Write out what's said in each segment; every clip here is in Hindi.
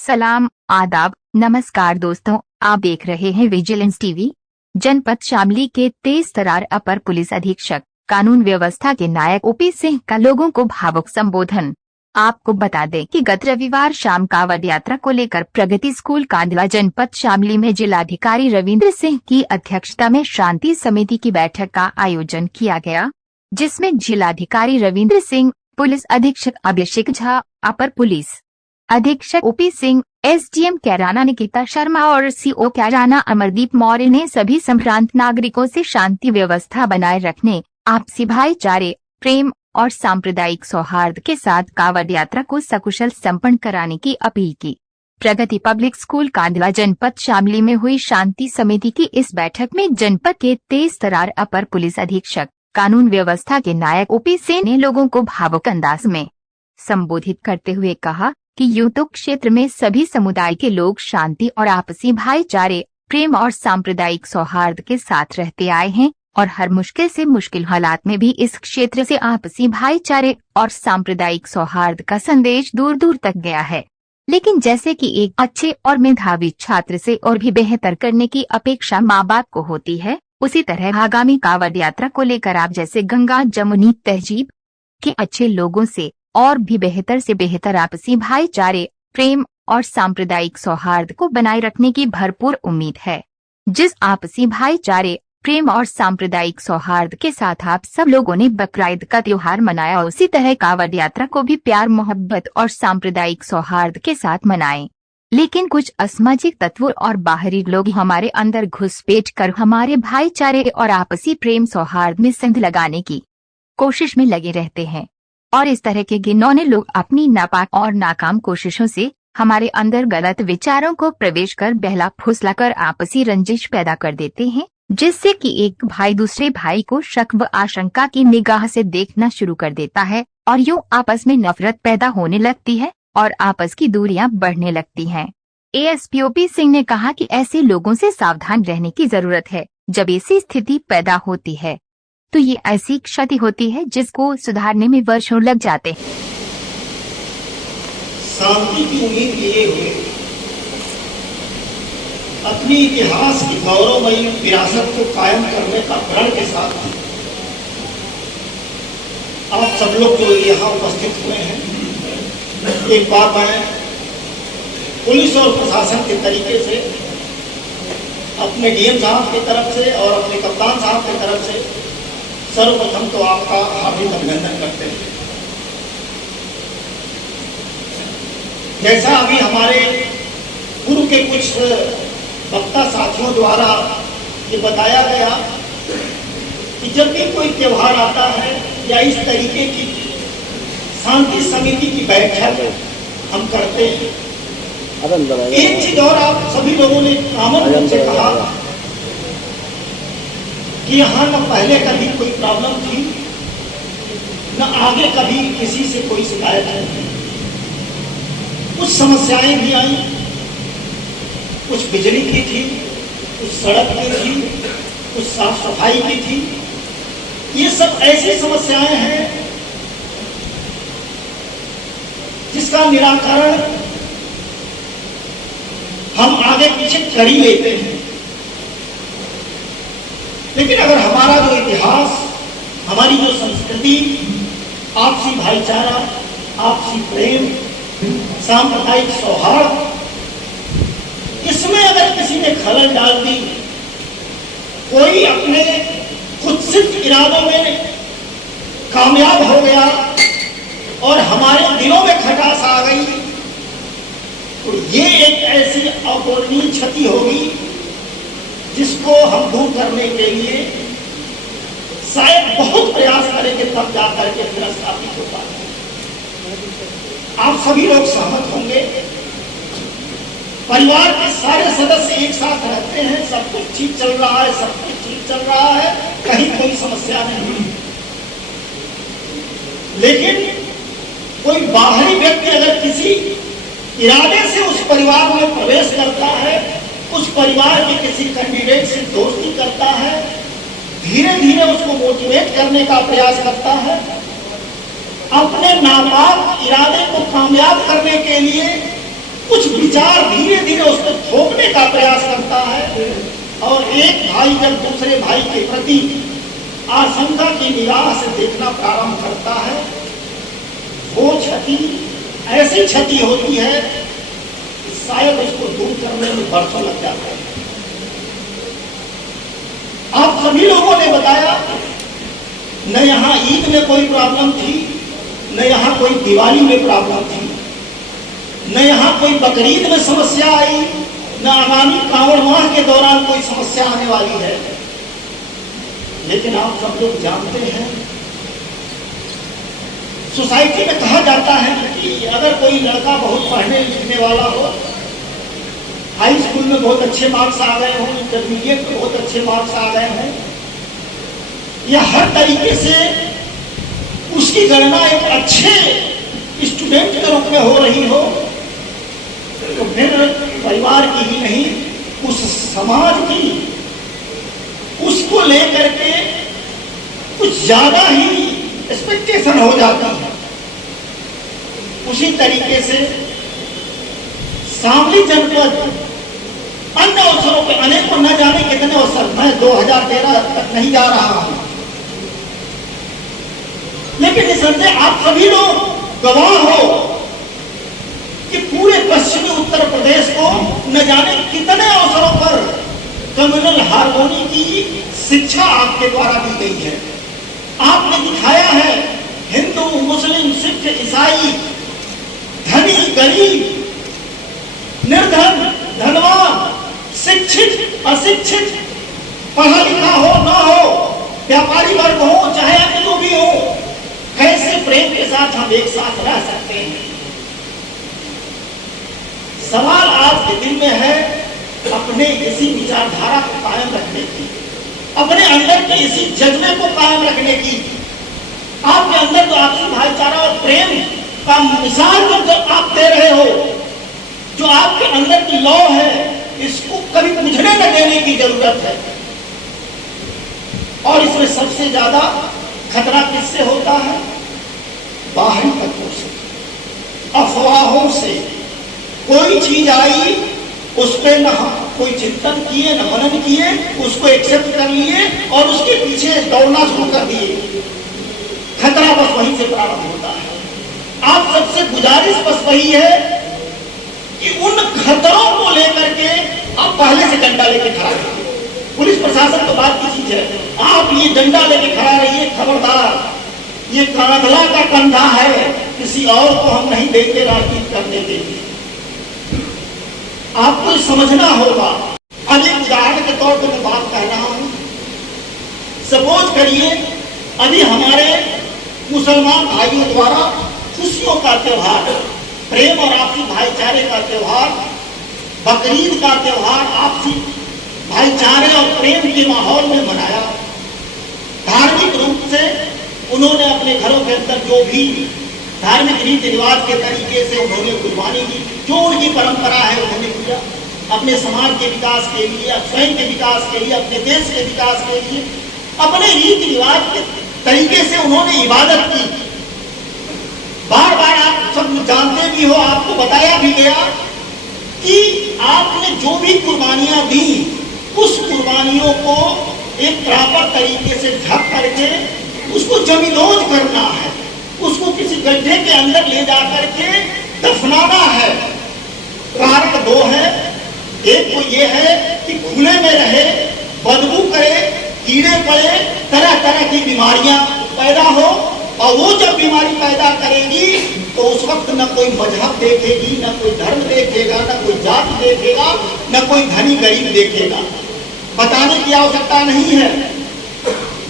सलाम, आदाब, नमस्कार दोस्तों। आप देख रहे हैं विजिलेंस टीवी। जनपद शामली के तेज तर्रार अपर पुलिस अधीक्षक कानून व्यवस्था के नायक ओपी सिंह का लोगों को भावुक संबोधन। आपको बता दें कि गत रविवार शाम कांवड़ यात्रा को लेकर प्रगति स्कूल कांदला जनपद शामली में जिलाधिकारी रविंद्र सिंह की अध्यक्षता में शांति समिति की बैठक का आयोजन किया गया, जिसमें जिलाधिकारी रविंद्र सिंह, पुलिस अधीक्षक अभिषेक झा, अपर पुलिस अधीक्षक ओपी सिंह, एसडीएम कैराना निकिता शर्मा और सीओ कैराना अमरदीप मौर्य ने सभी संभ्रांत नागरिकों से शांति व्यवस्था बनाए रखने, आपसी भाईचारे, प्रेम और सांप्रदायिक सौहार्द के साथ कांवड़ यात्रा को सकुशल संपन्न कराने की अपील की। प्रगति पब्लिक स्कूल कांदला जनपद शामली में हुई शांति समिति की इस बैठक में जनपद के तेज तर्रार अपर पुलिस अधीक्षक कानून व्यवस्था के नायक ओपी सिंह ने लोगों को भावुक अंदाज में संबोधित करते हुए कहा कि यूं तो क्षेत्र में सभी समुदाय के लोग शांति और आपसी भाईचारे, प्रेम और सांप्रदायिक सौहार्द के साथ रहते आए हैं और हर मुश्किल से मुश्किल हालात में भी इस क्षेत्र से आपसी भाईचारे और सांप्रदायिक सौहार्द का संदेश दूर दूर तक गया है। लेकिन जैसे कि एक अच्छे और मेधावी छात्र से और भी बेहतर करने की अपेक्षा माँ बाप को होती है, उसी तरह आगामी कांवड़ यात्रा को लेकर आप जैसे गंगा जमुनी तहजीब के अच्छे लोगों से और भी बेहतर से बेहतर आपसी भाईचारे, प्रेम और सांप्रदायिक सौहार्द को बनाए रखने की भरपूर उम्मीद है। जिस आपसी भाईचारे, प्रेम और सांप्रदायिक सौहार्द के साथ आप सब लोगों ने बकरीद का त्योहार मनाया, उसी तरह कांवड़ यात्रा को भी प्यार, मोहब्बत और सांप्रदायिक सौहार्द के साथ मनाएं। लेकिन कुछ असामाजिक तत्व और बाहरी लोग हमारे अंदर घुसपैठ कर हमारे भाईचारे और आपसी प्रेम सौहार्द में संध लगाने की कोशिश में लगे रहते हैं और इस तरह के घिनौने लोग अपनी नापाक और नाकाम कोशिशों से हमारे अंदर गलत विचारों को प्रवेश कर बहला फुसला कर आपसी रंजिश पैदा कर देते हैं, जिससे कि एक भाई दूसरे भाई को शक व आशंका की निगाह से देखना शुरू कर देता है और यूं आपस में नफरत पैदा होने लगती है और आपस की दूरियां बढ़ने लगती हैं। एएसपी ओपी सिंह ने कहा कि ऐसे लोगों से सावधान रहने की जरूरत है। जब ऐसी स्थिति पैदा होती है तो ये ऐसी क्षति होती है जिसको सुधारने में वर्षों लग जाते हैं। शांति की उम्मीद लिए हुए अपनी इतिहास की गौरवमयी विरासत को कायम करने का प्रण के साथ आप सब लोग जो यहाँ उपस्थित हुए हैं, एक बार मैं पुलिस और प्रशासन के तरीके से अपने डीएम साहब की तरफ से और अपने कप्तान साहब की तरफ से सर्वप्रथम तो आपका हार्दिक अभिनंदन करते हैं। जैसा अभी हमारे पूर्व के कुछ वक्ता साथियों द्वारा ये बताया गया कि जब भी कोई त्योहार आता है या इस तरीके की शांति समिति की बैठक हम करते हैं, एक चीज और आप सभी लोगों ने कॉमन रूप से कहा कि यहाँ न पहले कभी कोई प्रॉब्लम थी, न आगे कभी किसी से कोई शिकायत नहीं। कुछ समस्याएं भी आई, कुछ बिजली की थी, कुछ सड़क की थी, कुछ साफ सफाई की थी। ये सब ऐसी समस्याएं हैं जिसका निराकरण हम आगे पीछे कर ही लेते हैं। लेकिन अगर हमारा जो इतिहास, हमारी जो संस्कृति, आपसी भाईचारा, आपसी प्रेम, सांप्रदायिक सौहार्द, इसमें अगर किसी ने खलल डाल दी, कोई अपने कुत्सित इरादों में कामयाब हो गया और हमारे दिलों में खटास आ गई, तो ये एक ऐसी अपूरणीय क्षति होगी जिसको हम दूर करने के लिए शायद बहुत प्रयास करेंगे, तब जाकर के फिर स्थापित हो पाएंगे। आप सभी लोग सहमत होंगे, परिवार के सारे सदस्य एक साथ रहते हैं, सब कुछ ठीक चल रहा है, सब कुछ ठीक चल रहा है, कहीं कोई समस्या नहीं। लेकिन कोई बाहरी व्यक्ति अगर किसी इरादे से उस परिवार में प्रवेश करता है, उस परिवार के किसी कैंडिडेट से दोस्ती करता है, धीरे धीरे उसको मोटिवेट करने का प्रयास करता है, अपने नापाक इरादे को कामयाब करने के लिए कुछ विचार धीरे धीरे उसमें थोपने का प्रयास करता है, और एक भाई जब दूसरे भाई के प्रति आशंका की निगाह से देखना प्रारंभ करता है, वो क्षति ऐसी क्षति होती है कि शायद उसको दूर करने में बरसों लग जाता है। आप सभी लोगों ने बताया, न यहाँ ईद में कोई प्रॉब्लम थी, न यहाँ कोई दिवाली में प्रॉब्लम थी, न यहाँ कोई बकरीद में समस्या आई, न आगामी कांवड़ माह के दौरान कोई समस्या आने वाली है। लेकिन आप सब लोग जानते हैं, सोसाइटी में कहा जाता है कि अगर कोई लड़का बहुत पढ़ने लिखने वाला हो, हाई स्कूल में बहुत अच्छे मार्क्स आ गए हों, इंटरमीडिएट में बहुत अच्छे मार्क्स आ गए हों, या हर तरीके से उसकी गणना एक अच्छे स्टूडेंट के रूप में हो रही हो, तो फिर परिवार की ही नहीं, उस समाज की उसको लेकर के कुछ ज्यादा ही एक्सपेक्टेशन हो जाती है। उसी तरीके से शामली जनपद अन्य अवसरों पे अनेकों न जाने कितने अवसर, मैं 2013 तक नहीं जा रहा हूं, लेकिन निसंदेह आप सभी लोग गवाह हो कि पूरे पश्चिमी उत्तर प्रदेश को न जाने कितने अवसरों पर कम्युनल हार्मोनी की शिक्षा आपके द्वारा दी गई है। आपने दिखाया है हिंदू, मुस्लिम, सिख, ईसाई, धनी, गरीब, निर्धन, धनवान, शिक्षित, अशिक्षित, पढ़ा लिखा हो ना हो, व्यापारी वर्ग हो चाहे अन्य लोग भी हो, कैसे प्रेम के साथ हम एक साथ रह सकते हैं। सवाल आज के दिन में है अपने इसी विचारधारा को कायम रखने की, अपने अंदर के इसी जज्बे को कायम रखने की। आपके अंदर जो आपसी भाईचारा और प्रेम का मिसाल जो आप दे रहे हो, जो आपके अंदर की लौ है, इसको कभी बुझने न देने की जरूरत है। और इसमें सबसे ज्यादा खतरा किससे होता है? बाहरी तत्वों से, अफवाहों से। कोई चीज आई, उस पर न कोई चिंतन किए, न मनन किए, उसको एक्सेप्ट कर लिए और उसके पीछे दौड़ना शुरू कर दिए। खतरा बस वहीं से प्रारंभ होता है। आप सबसे गुजारिश बस वही है कि उन खतरों को लेकर के आप पहले से डंडा लेके खड़ा रहिए। पुलिस प्रशासन तो बात की चीज है, आप ये डंडा लेके खड़ा रहिए, खबरदार, ये कांधला का कंधा है, किसी और को हम नहीं देंगे राजनीति करने के लिए। आपको समझना होगा। अब एक उदाहरण के तौर पर मैं बात कर रहा हूं। सपोज करिए अभी हमारे मुसलमान भाइयों द्वारा खुशियों का त्योहार, प्रेम और आपसी भाईचारे का त्योहार, बकरीद का त्योहार आपसी भाईचारे और प्रेम के माहौल में मनाया। धार्मिक रूप से उन्होंने अपने घरों के अंदर जो भी धार्मिक रीति रिवाज के तरीके से उन्होंने कुर्बानी की, जो उनकी परंपरा है उन्होंने किया, अपने समाज के विकास के लिए, स्वयं के विकास के लिए, अपने देश के विकास के लिए, अपने रीति रिवाज के तरीके से उन्होंने इबादत की। बार बार आप सब जानते भी हो, आपको बताया भी गया कि आपने जो भी कुर्बानियां दी, उस कुर्बानियों को एक प्रॉपर तरीके से ढक करके उसको जमींदोज करना है, उसको किसी गड्ढे के अंदर ले जाकर के दफनाना है। कारण दो है, एक तो ये है कि खुले में रहे, बदबू करे, कीड़े पड़े, तरह तरह की बीमारियां पैदा हो, और वो जब बीमारी पैदा करेगी तो उस वक्त न कोई मजहब देखेगी, न कोई धर्म देखेगा, न कोई जाति देखेगा, न कोई धनी गरीब देखेगा। बताने की आवश्यकता नहीं है,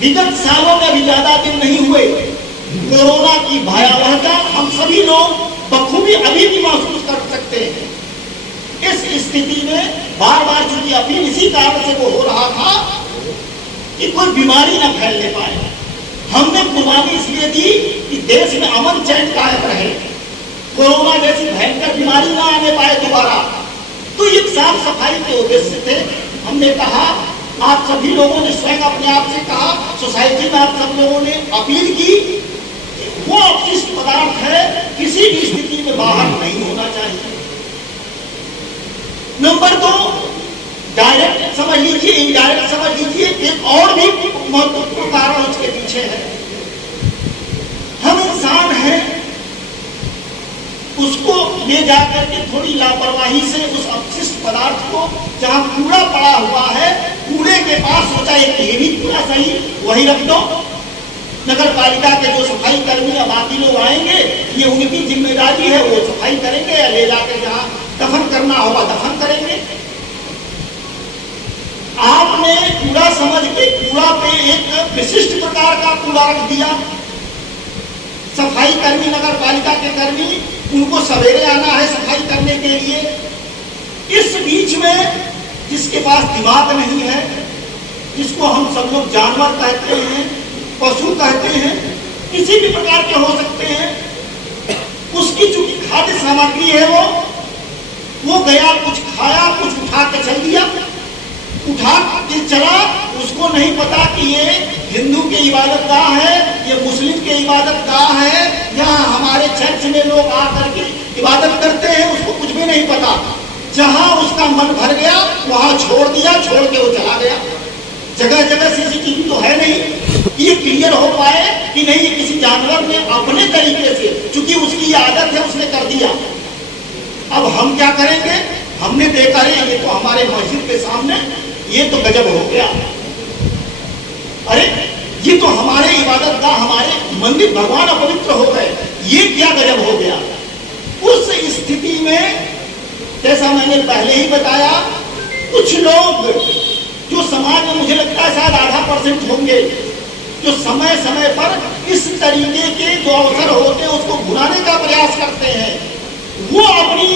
विगत सालों में भी ज्यादा दिन नहीं हुए, कोरोना की भयावहता हम सभी लोग बखूबी अभी भी महसूस कर सकते हैं। इस स्थिति में बार बार चूंकि अपील इसी कारण से वो हो रहा था कि कोई बीमारी न फैलने पाए। हमने कुर्बानी इसलिए दी कि देश में अमन चैन कायम रहे, कोरोना जैसी भयंकर बीमारी ना आने पाए दोबारा। तो ये साफ सफाई के उद्देश्य थे। हमने कहा, आप सभी लोगों ने स्वयं अपने आप से कहा, सोसाइटी में आप सब लोगों ने अपील की, वो अपशिष्ट पदार्थ है, किसी भी स्थिति में बाहर नहीं होना चाहिए। नंबर 2, डायरेक्ट समझ लीजिए, इनडायरेक्ट समझ लीजिए, एक और भी महत्वपूर्ण कारण उसके पीछे है। हम इंसान हैं, उसको ले जाकर के थोड़ी लापरवाही से उस अपशिष्ट पदार्थ को, जहां कूड़ा पड़ा हुआ है, कूड़े के पास सोचा एक ये भी कूड़ा सही, वही रख दो। नगर पालिका के जो सफाई कर्मी या बाकी लोग आएंगे, ये उनकी जिम्मेदारी है, वो सफाई करेंगे या ले जाकर जहां दफन करना होगा दफन करेंगे। आपने कूड़ा समझ के कूड़ा पे एक विशिष्ट प्रकार का कूड़ा रख दिया। सफाई कर्मी, नगर पालिका के कर्मी, उनको सवेरे आना है सफाई करने के लिए। इस बीच में जिसके पास दिमाग नहीं है, जिसको हम सब लोग जानवर कहते हैं, पशु कहते हैं, किसी भी प्रकार के हो सकते हैं, उसकी जो खाद्य सामग्री है वो गया, कुछ खाया, कुछ उठा के चल दिया, उठा के चला, उसको नहीं पता कि ये हिंदू की इबादत गाह है, ये मुस्लिम की इबादत गाह है, यहाँ हमारे चर्च में लोग आकर के इबादत करते हैं, उसको कुछ भी नहीं पता। जहां उसका मन भर गया वहां छोड़ दिया, छोड़ के वो चला गया। जगह जगह सीसीटीवी तो है नहीं, ये क्लियर हो पाए कि नहीं ये किसी जानवर ने अपने तरीके से, चूंकि उसकी आदत है, उसने कर दिया। अब हम क्या करेंगे? हमने देखा है, ये तो हमारे मस्जिद के सामने, ये तो गजब हो गया। अरे ये तो हमारे इबादत का, हमारे मंदिर भगवान अपवित्र हो गए, ये क्या गजब हो गया। उस स्थिति में जैसा मैंने पहले ही बताया, कुछ लोग जो समाज में मुझे लगता है शायद 0.5% होंगे, जो समय समय पर इस तरीके के जो अवसर होते हैं उसको भुनाने का प्रयास करते हैं, वो अपनी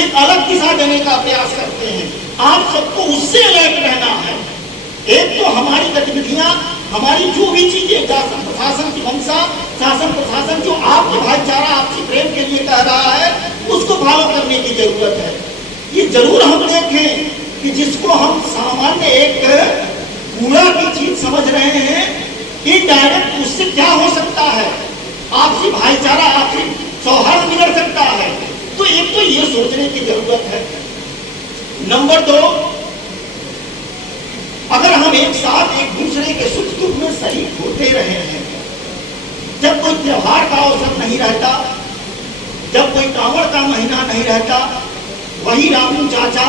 एक अलग दिशा देने का प्रयास करते हैं। आप सबको उससे अलर्ट रहना है। एक तो हमारी गतिविधियां, हमारी जो भी चीजें, शासन प्रशासन की मंशा, शासन प्रशासन जो आपके भाईचारा, आपसी प्रेम के लिए कह रहा है, उसको फॉलो करने की जरूरत है। ये जरूर हम देखें कि जिसको हम सामान्य एक कूड़ा की चीज समझ रहे हैं, इनडायरेक्ट उससे क्या हो सकता है, आपसी भाईचारा, आपसी सौहार्द बिगड़ सकता है। तो एक तो ये सोचने की जरूरत है। नंबर 2, अगर हम एक साथ एक दूसरे के सुख दुख में शरीक होते रहे हैं, जब कोई त्योहार का अवसर नहीं रहता, जब कोई कांवड़ का महीना नहीं रहता, वही रामू चाचा,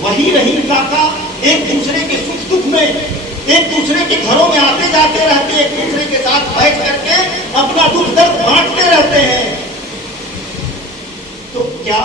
वही रहीम काका एक दूसरे के सुख दुख में एक दूसरे के घरों में आते जाते रहते, एक दूसरे के साथ बैठ करके अपना दुख दर्द बांटते रहते हैं, तो क्या